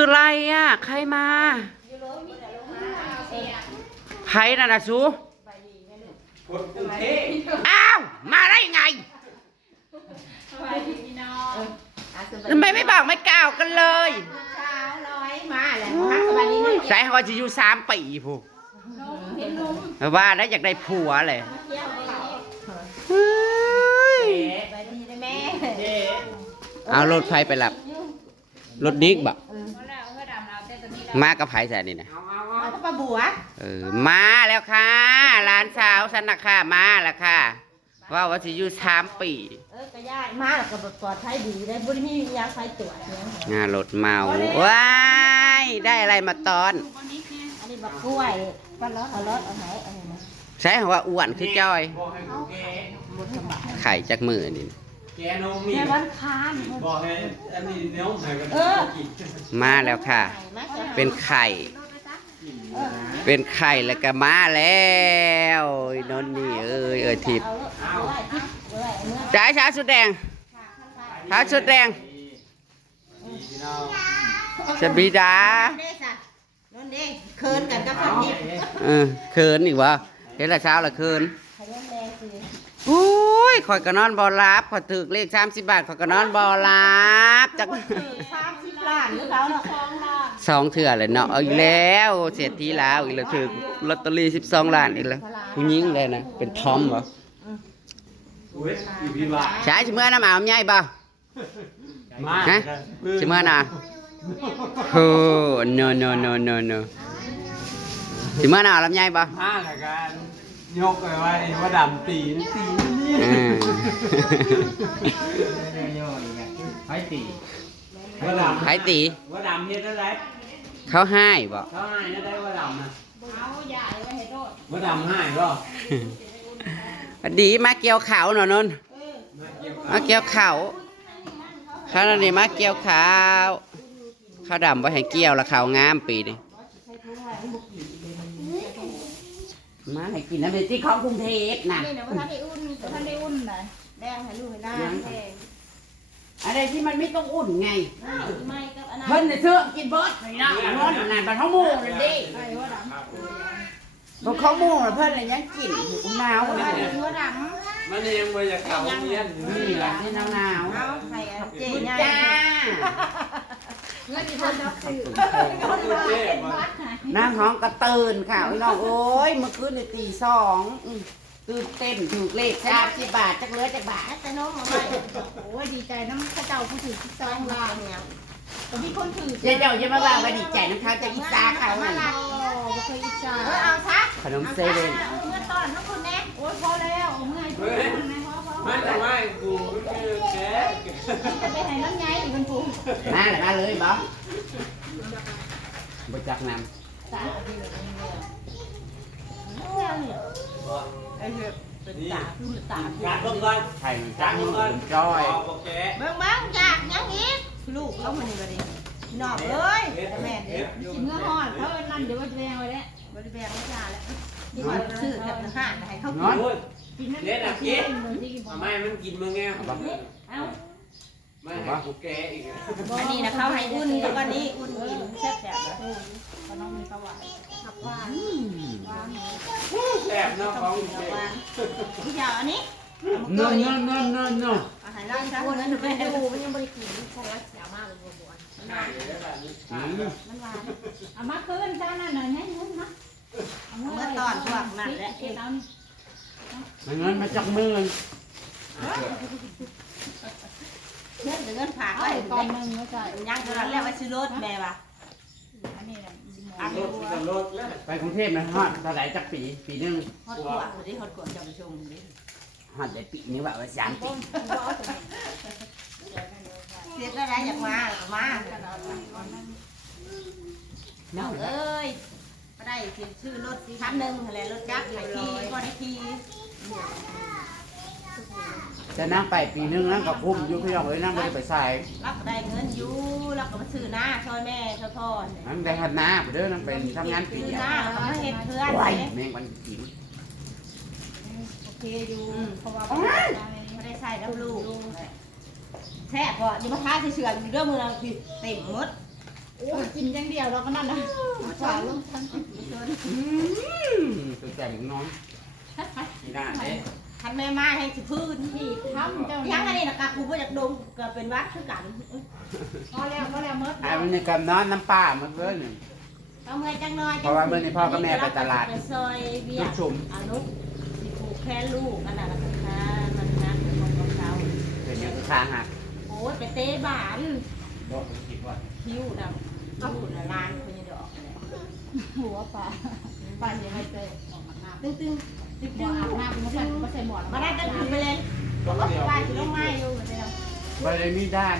คือไรอะ ใครมาใครน่ะนะสูคนกรุงเทพอ้าว มาได้ยังไงทำไมไม่บอกไม่กล่าวกันเลยเช้าร้อยมาแหละมาสบายดีนะใช่เขาจะอยู่สามปีผู้ว่าแล้วอยากได้ผัวเลยเฮ้ยสบายดีนะแม่เจ๊เอารถไฟไปรับ รถดิกบ่มากับไผแสนนี่นะเอาเอาเอาเอาก็ปลาบัวเออมาแล้วค่ะหลานสาวสันนะค่ะมาแล้วค่ะว่าว่าสิอยู่สามปีเออก็ยากมาแล้วก็แบบปลอดภัยดีได้บ่ได้มียาไฟตรวจเนี่ยงานรถเมาว้ายได้อะไรมาตอน อันนี้บักกล้วยปลาล้อเอาล้อเอาไหนเอาไหนนะใช่ว่าอ้วนคือจ้อยบอกให้กูแกบนสมัครไข่จากมือนี่ แกนมมีแม่วันคานบอกให้อันนี้เนี้ยให้กันกินมาแล้วค่ะมาจะเป็นไข่ เป็นไข่แล้วก็มาแล้วไอ้นนนี่เอ้ยเอ้ยทิพย์เอาเอาไว้ทิพย์เอาไว้เมื่อจ่ายช้าสุดแดงช้าสุดแดงพี่น้องสบีดาเด้จ้ะนนเด้เคินกันกับคนนี้เออเคินอีกวะเห็นละเช้าละเคินขยันแรงสิอุ้ย ข่อยก็นอนบ่รับข่อยถึกเลขสามสิบบาทข่อยก็นอนบ่รับจักสามสิบล้านหรือเขาเนาะสองล้านสองเถื่อเลยเนาะเอาอีกแล้วเศรษฐีลาวอีกแล้วถึกลอตเตอรี่สิบสองล้านอีกแล้วผู้หญิงเลยนะเป็นทอมเหรออุ้ยอยู่พี่ว่าใช้ชิเมื่อน้ำหมาวใหญ่ป่ะมาฮะชิเมื่อน่ะโอ้ no no no no no ชิเมื่อน่ะลำใหญ่ป่ะห้าละกัน ยกไปไว้ว่าดำตีนตีนนี่อืมไผ่ตีว่าดำไผตี ว่าดำเฮ็ดอะไรเขาให้บ่เขาให้ได้ว่าดำนะว่าดำให้ก็ดีมาเกี่ยวขาวหน่อยนนมาเกี่ยวมาเกี่ยวขาเขานั่นนี่มาเกี่ยวขาวข้าวดำไว้ให้เกี่ยวและขาวงามปีนี้ มาให้กินน้ำเป็นที่ของกรุงเทพน่ะนี่นะว่าท่านได้อุ่นท่านได้อุ่นนะแดงให้ลูกให้ได้แดงอะไรที่มันไม่ต้องอุ่นไงไม่กับอันนั้นเพิ่นน่ะเชื่อกินเบิดนี่นะนอนนานบัดเฮาหมู่นั่นดิบ่เขาหมู่น่ะเพิ่นน่ะยังกินอยู่หนาวนะหัวดมันยังไม่อยากเข้าโรงเรียนนี่ล่ะที่หนาวำเอาให้เจ๊ๆคุณใหญ่จ้า เงินที่ท่านรับซื้อเจ๊มานั่งห้องก็ตื่นค่ะพี่น้องโอ้ยเมื่อคืนนี่ตีสองอืมตื่นเต้นถูกเลข30บาทจักเหลือจักบาท แต่น้องมาไม่โอ้ยดีใจน้ำข้าเจ้าผู้ถือที่ซองลาเนี่ยแต่มีคนถือเจ๊เจ้าจะมาว่าว่าดีใจนะคะจะอิจฉาเขามาน่ะลาบ่เคยอิจฉาเออเอาซะขนมเซเว่นเมื่อตอนทั้งคนแน่โอ้ยพอแล้วเมื่อยเฮ้ยไม่ทำไมกูคือแกจะไปให้น้ำไงอีกคนปูมาเลยมาเลยบ่บ่จักนสามปีเลยไอ้เหี้ยเป็นตาคือตาการเบิ่งก่อนำไข่จังมันจ้อยเอาโอ เคเบิ่งบ้างจากยังอีกลูกเขามานี่บัดนี้นอกเอ้ยแม่เด้กินเมื่อหอดเขาเอิ้นนั่นเดี๋ยวว่าจะแพงไว้แล้วบริแบงไม่จ่าแล้วที่ว่าซื้อแบบห้างให้เขานอนพูดกินนั่นเด็ดอะกินบางทีกินพอทำไมมันกินมึงไงเอ้าไม่ให้กูแกอีกอันนี้นะเขาให้อุ่นแล้วก็นี้อุ่นกินแซ่บแซ่บก็น้องมีประวัติขับหวานแซ่บเนาะของกูหวานที่ยาวอันนี้นอนนอนนอนนอนนอนอาหารร้านซะเงินไปดูมันยังบริกินพวกรักษามากเลยบัวอืมมันหวานเอามาคืนจ้านั่นหน่อยให้เงินมาเอาเงินเมื่อตอนพวกนั่นแหละเก็บเอานี่มัน เงินมาจากมือเงินเงินผักเอาไว้ตอนหนึงไม่ใช่ย่างเท่านั้นแล้วว่าซื้อรถแม่ป่ะอันนี้แหละสิหมออันรนี้ถกับรถแล้วไปกรุงเทพนะฮอดเท่าไหร่จักปีปีหนึงฮอดกวดดิฮอดกวดจะไปชมดิฮอดได้ปีนี้ว่าว่าสามปีเสียก็ได้อยากมามาน้องเอ้ยก็ได้ชื่อรถคันหนึ่งอะไรรถจักรไถทีก็ได้ที จะนั่งไปปีหนึงนั่งกับคุ้มอยู่พี่น้องเอ้ยนั่งบ่ได้ไปใส่รับได้เงินอยู่รับก็มาซื้อหน้าช่วยแม่ช่วยพ่อนั่งได้หัดหน้าไปเด้อนั่งเป็นทำงานปีซื้อเดียวหน้าแล้วก็มาเห็ดเพื่อนโอ้ยเลยแม่งวันกินโอเคอยู่เพราะว่าไม่ได้ใส่แล้วลูกแท้พอเดี๋ยวมาท้าเฉื่อยอยู่เรื่องมือเราคือเต็มมดโอ้ยกินอย่างเดียวเราก็นั่นนะฝาลงทันตัวแจ่มน้อ งนี่น่าเด้คันแม่มาให้สิพื้นที่ทำเจ้ายังอันนี้นะกะกูบ่อยากดมก็เป็นวัดคือกันพอแล้วพอแล้วมดไอ้มันนี่กับน้อนน้ำปลามันเบิ่นเอาเมื่อจังน้อยเพราะว่ามื้อนี้พ่อกับแม่ไปตลาด ไปซอยเบียลูกร์ ชุมอนุสิผูกแค่ลูกอันนั้นนะคะมันนักเป็นของของเขาเป็นยังคือข้างหักโอ้ยไปเตะบ้านบอกมันคิดว่าคิ้วนะคิ้วนะร้านคนยังดอกเลยหัวปลาปลาอย่างไรเตยออกมาหน้าตึ้งตึ้ง ตึ้งบ่ตึ้งอาบน้ำมาใส่มาใส่หมอนมาได้ก็คือไปเลยก็ไปที่ลงไม้อยู่เหมือนเดิมบ่ได้มีด้าน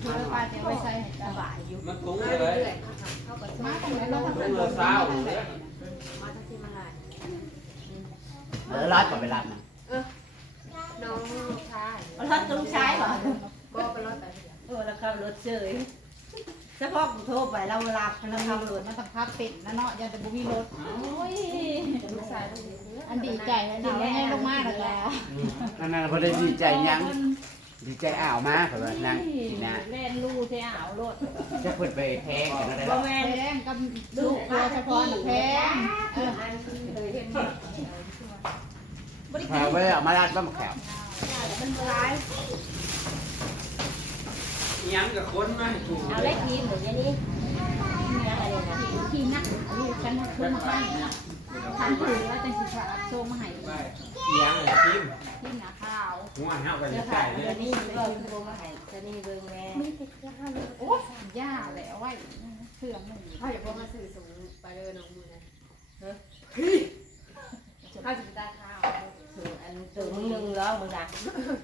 เพื่อปลาจะไว้ใส่ให้สตาบายอยู่มันกุ้งเลยมาตรงไหนเราทำกุ้งเลยเศร้าเลยเออร้อยกว่าเวลาน่ะน้องชายรถลูกชายเหรอก็ไปรถแต่เออแล้วขับรถเจยเฉพาะกูโทรไปเราเวลาเราเราขับรทำรถถมาสัมภาษณ์เป็ดนะเนาะยันแต่บุมีรถ โอ้ยลูกชายต้องดีอันดีใจแล้วดีแล้วลงมาแล้วก็นั่นน่ะบ่ได้ดีใจหยังดีใจอ้าวมากแบบว่านางนี่นะเล่นลูกเที่ยวรถจะเพิ่นไปแทงกันได้บ่แล้วแม่นแพงกับลูกตัวเฉพาะแพงเออเคยเห็นบ่ได้พาไว้เอามาลาดบ้ามะแขวมันร้าย ยังกับคนไหมถูกเอาเล็กกินหรือยังนี้มีอะไรนะที่นักลูกฉันคือมาให้ทำถือแล้วแต่สิขาโซมาให้ยังเลยทิมที่หนาข้าวหัวเห่ากันเดี๋ยวใส่ค่ะเลเดี๋ยวยนี้เบิ่งโบมาให้จะนี่เบิ่งแม่โอ้ย่าแหละไว้เครื่องหนึ่งเขาอยากว่ามาสื่อสูงไปเลยน้องมือนะเขาจะไปได้ข้าวถืออันถือมึงนึงแล้วมึงนะนี่เล็กก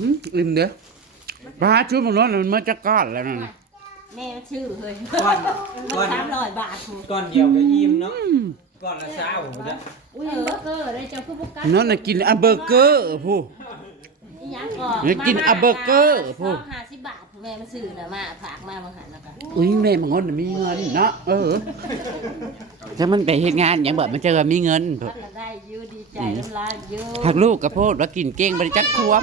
ว่าหืมลืมเด้อปลาชุบมันร้อนมันมาจะก้อนแล้วนั่นน่ะแม่ชื่อเฮ้ยก้อนก้อนสามร้อยบาทถูกก้อนเดียวก็อิ่มเนาะก้อนละเศร้าผมจะอุ้ยเบอร์เกอร์ได้เจ้าผู้ประกันนั่นน่ะกินอัมเบอร์เกอร์ผู้นี่ยังก่อนเฮ้ยกินอัลเบอร์เกอร์พูดห้าสิบบาทแม่มาซื้อน่ะมาฝากมาบางหันแล้วกันอุ้ยแม่มันงอนน่ะมีเงินเนาะเออถ้ามันไปเฮ็ดงานหยังแบบมันเจอมีเงินก็ได้อยู่ดีใจน้ำลายอยู่หักลูกกระโพดว่ากินเก่งบริจักควม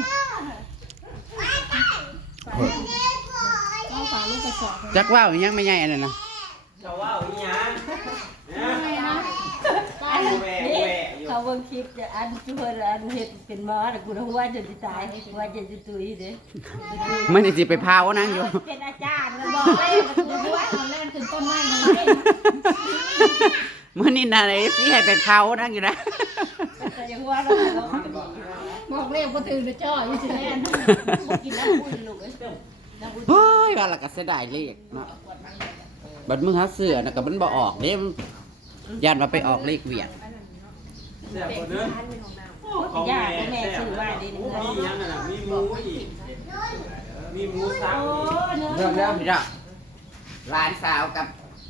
ต้องฝากลูกกระสอบจักว่าวอีหยังไม่ใหญ่อันนั้นนะจะว่าอีหยังนะไม่นะแหวะนี่แหวะอยู่เขาเบิ่งคลิปจะอันช่วยอันเฮ็ดเป็นหมอแต่กูรู้ว่าจะสิตายว่าจะสิตุยเด้มันนี่สิไปพาวนั่งอยู่ เป็นอาจารย์มันบอกเลยว่ากูรู้ว่าตอนแรกถึงต้นไม้มันไม่มันนี่น่ะเลยสิให้ไปพาวนั่งอยู่นะแต่ยังว่าเราเราก็ดี บอกเรียกว่าตื่นจะจ่ออยู่สิแลนบ่กินน้ำปุ้ยลูกเอ้ยน้ำปุ้ยเฮ้ยว่าและก็เสียดายเลขเนาะบัดมือหาเสือน่ะก็มันบ่ออกเด้ย่านว่าไปออกเลขเวียดแซ่บกว่าเดิมยาแม่ซื้อไว้ดีนึงมียังน่ะมีหมูอีกมีหมูสาวโอ้อีกเนื้เริ่อมแล้วพี่น้องหลานสาวกับ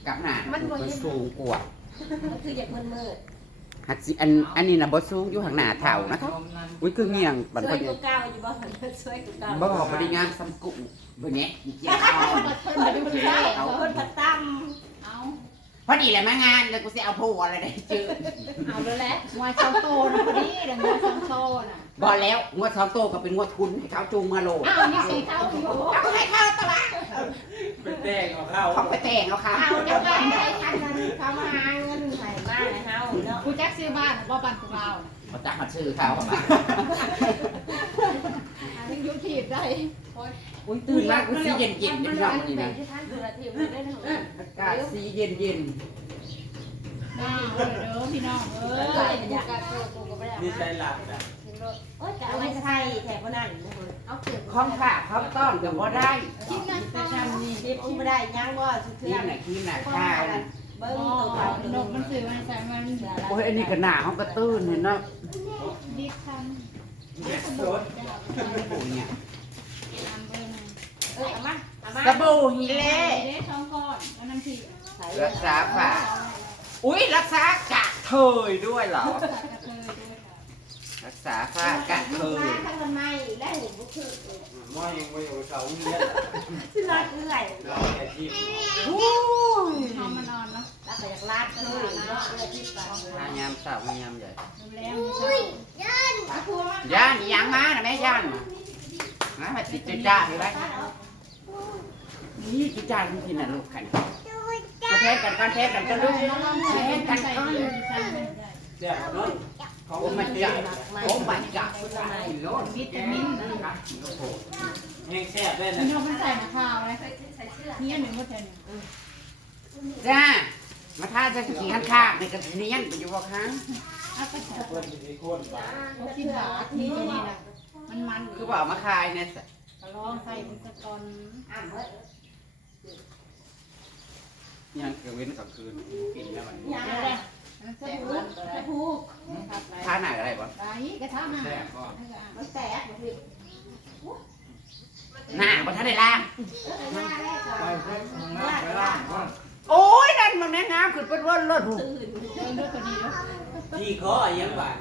กับหนานมันสูงกว่าคืออยากมันมืด หักสิอันอันนี้น่ะบ่สูงอยู่ข้างหน้าเท่านะคะอุ้ยคือเงียงบัดช่พวอยดีกูก้าวอยู่บ่ช่วยกูก้าวบ่บ่ได้งามซ้ำกุ้งบ่แหน่เกี่ยวเอาเพิ่นมาดูที่ได้เอาคนพัดตั้มเอาพอดีแหละมางานแล้วกูสิเอาผัวอะไรได้ชื่อเอาแล้วแหละงวดช่องโตนะพอดีเดี๋ยวงวดช่องโตน่ะบ่แล้วงวดสองโตก็เป็นงวดทุนให้เขาจูงมาโลดอ้าวนี่สีเทาอยู่เอาให้เข้าตลาดเป็นแดงเอาเข้าเขาไปแต่งเอาค่ะเอาเดี๋ยวกันได้คันนั้นเขามาหาเงินใส่มาให้เฮาเนาะ กูแจ็คซื้อบ้านบ่ปันกูเอาเขาจักมาชื่อเขาเข้ามายังยูทีบได้อุ้ยตื่นมากูสิเย็นๆเป็นช่วงนี้นะดูแลทีมได้ทั้งอากาศสีเย็นได้เด้อพี่น้องเอ้ยนี่ใช้หลักนะโอ้ยจะเอาไว้ใส่แถบนั้นเอาเก็บๆของฝากของต้อนก็บ่ได้กินนะแต่ทำนี่เก็บไม่ได้ยังบ่สุดนี่เทื่อน่ะขี้น่ะข้าวน่ะเบิ้งอ๋อตัวเขานกมันสื่อมันใส่มันโอ้ยอันนี้ก็หน้าเขาก็ตื่นเห็นเนาะดิบทันเด็ดสดโอ้ยเนี่ยตามเบอร์หนึ่งเออเอามาเอามาสบู่ฮิเล่เด้ท้องก้อนแล้วน้ำพริกรักษาฝากอุ้ยรักษากะเทยด้วยเหรอใส่กระเทยด้วยค่ะ รักษาฝ้ากะเทยทั้งทำไมและเห็นบุคือมอยยังไม่เอาเสาเนี่ยสิรักเอื่อยเราแค่ทิมหอมมันอ่อนเนาะรักแต่อยากลาดเลยเนาะเอื่อยที่กันหายามสาวหายามใหญ่แล้วมีเศร้าย่านอีหยังมานะแม่ย่านมามาติดจ้าจ้าไปไว้นี่จุจานที่น่ะลูกกันมาแทนกันก่อนแทนกันก็ลูกแทนกันก่อนแซ่บเนาะ โอ้มันจะโอ้มันจะโลดวิตามินแห้งแซ่บได้มันะนเอามันใส่มะพร้าวเลยเนี่ยหนึ่งก็เท่านี้จ้ามาทานจะสิข้างข้างในกระเนียนไปอยู่บ่ครั้งเอาไปใส่เพิ่นสิได้คนบาดหกสิบบาทนี่ตัวนี้นะมันมันคือว่าเอามาขายเนี่ยก็ลองใส่มันสะกอนยังเกิดเว้นกับคืนกินแล้วมัน เดี๋ยวเลยมันสะพูสะพูทานไหนอะไรบ่ไปกระทะมาแซ่บก็มันแตกสิหน้าบ่ทันได้ล้างไปเพิ่นลากไปล่างก่อนโอ้ยนั่นมันแน่งามขึ้นเป็นว่ารถหูเดินด้วยตัวนี้ด้วยที่คอยังบาด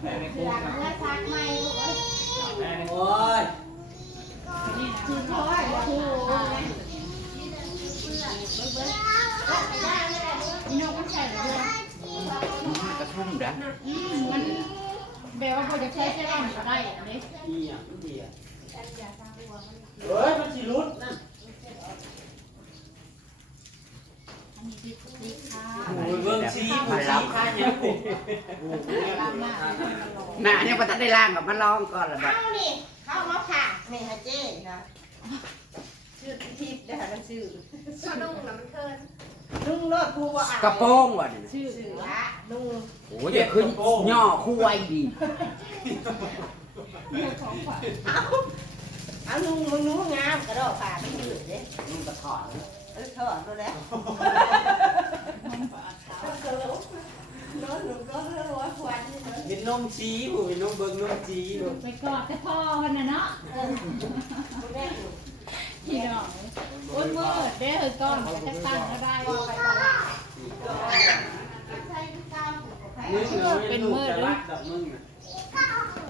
แพ้ในคุกนะเมื่อซักไม่แพ้ใน ช้เส้นก็ได้เด็กอีหยังเดียเฮ้ยมันสิหลุดนั่นอันนี้ดิดิค่ะโอ้ยเบิ่งสีผู้สีค่ายังกูโอ้ยลำหน้าหน้าเนี่ยบ่ทันได้ล้างกับมาลองก่อนละบัดเข้านี่เข้ามาผ่านี่ฮะเจ้นะชื่อทิพย์นะคะนั่นชื่อนุ่งแล้วมันเคิน นุ่งรถผู้ว่าอ่านกระโปรงว่ะนี่นะชื่อชื่อละนุ่งโอ้ยอย่าขึ้นย่อคู่ไว้ดีเอานุ่งมึงนุ่งงามกระโดดผ่าไม่ยืดเด้นุ่งกระถอดเออถอดตัวแล้วนอนหนูก็เรื่องว่าควันนี่นะเห็นนมชี้ผู้เห็นนมเบิ่งนมชี้ผู้ไปกอดแต่พ่อวันน่ะเนาะเออแม่หนูพี่น้องโอ้ยมืดเด้อก้อนจะตั้งก็ได้ไปตลาดใช้ข้าวผูกไข่มึงเนาะยังลูกจะรักดอกมึงน่ะ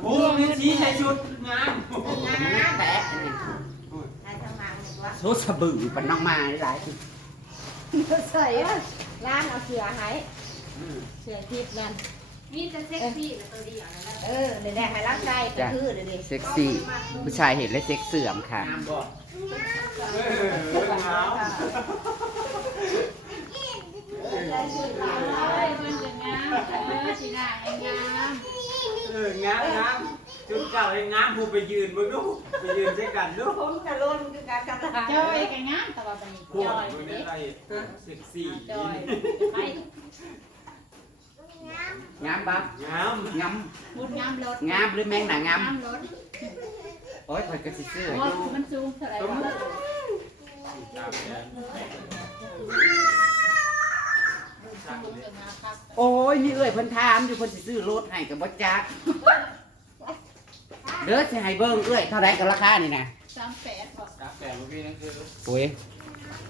โอ้ยมันชี้ใส่ชุดงามงามแตะอันนี้ใช้ทำงานหนึ่งวะโซสบือปันน้องมาหลายใส่ร้านเอาเสือให้เสือทิพย์นั่น มีจะเซ็กซี่หรือตัวเดียวนะเออเดี๋ยวแดงให้รักใจก็คือเดี๋ยวนี้เซ็กซี่ ผู้ชายเห็นแล้วเซ็กเสื่อมค่ะงามบ่เอองามเอ้ยมันจะงามเออสีหน้าให้งามเอองามงามชุดเก่าให้งามผู้ไปยืนเบิ่งดูไปยืนใส่กันดูผมกระโลนคือการกระทำจอยก็งามแต่ว่าเป็นพวจกอยมึงเด้ได้ไรเซ็กซี่จอยไป งามบักงามงามมุดงามรถงามหรือแมงหนางามรถโอ้ยข่อยก็สิซื้อโอ้มันสูงเท่าไหร่วะตามแดนสูงจะมาครับโอ้ยนี่เอ้ยเพิ่นถามอยู่เพิ่นสิซื้อรถให้กับบ่จักเด้อสิให้เบิ่งเอ้ยเท่าไรกับราคานี่นะสามแปดบอกตามแต่เมื่อกี้นั่นคือโอ้ย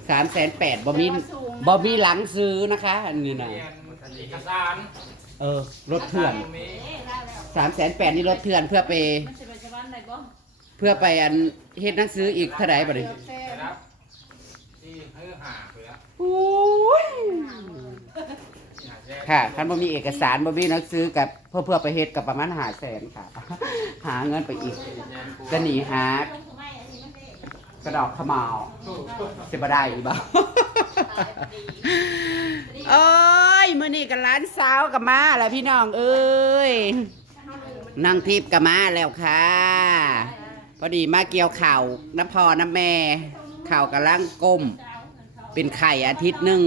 สามแสนแปดบ่มีบ่มีหลังซื้อนะคะ อันนี้นะ เรียนเอกสารเออรถเถื่อนมีเอ๊ะได้แล้วสามแสนแปดนี่รถเถื่อนเพื่อไป มันจะไปสวรรค์ได้บ่เพื่อไปอันเฮ็ดหนังสืออีกเท่าไรบ่ดิเดี๋ยวแซ่ไปรับที่ให้หาไปแล้วโอ้ยหาแจ้งค่ะคันบ่มีเอกสารบ่มีหนังสือกับเพื่อเพื่อไปเฮ็ดกับประมาณ5แสนค่ะ หาเงินไปอีกจะหนีหากระดอกขมาวสิบ่ได้อีบ่โอ้ย มื้อนี้กับร้านสาวกับมาแล้วพี่น้องเอ้ยนั่งทิพย์กับมาแล้วค่ะ พอดีมาเกี่ยวข่าวน้ำพอน้ำแม่ข่าวกับล่างก้มเป็นไข่อาทิตย์หนึ่ง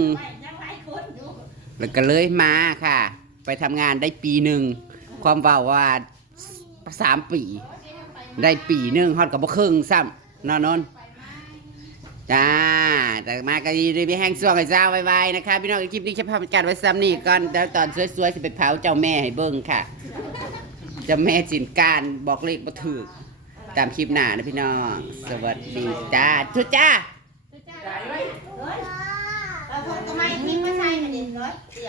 แล้วก็เลยมาค่ะ ไปทำงานได้ปีหนึ่งความเว่าว่าสามปี ได้ปีหนึ่งฮอดกับบ่ครึ่งซ้ำนอนนน จ้า แต่มาก็ดีดีมีแห้งส่วงให้เจ้าไวๆนะคะ พี่น้องคลิปนี้จะพาไปกาศไว้ซ้ำนี่ก่อนแล้วตอนสวยๆสิไปเผาเจ้าแม่ให้เบิ่งค่ะ เจ้าแม่จินการบอกเลขบ่ถูกตามคลิปหน้านะพี่น้อง สวัสดีจ้าทุกจ้าเราทนก็ไม่ทิ้งไม่ใช่กันดิเลยเสีย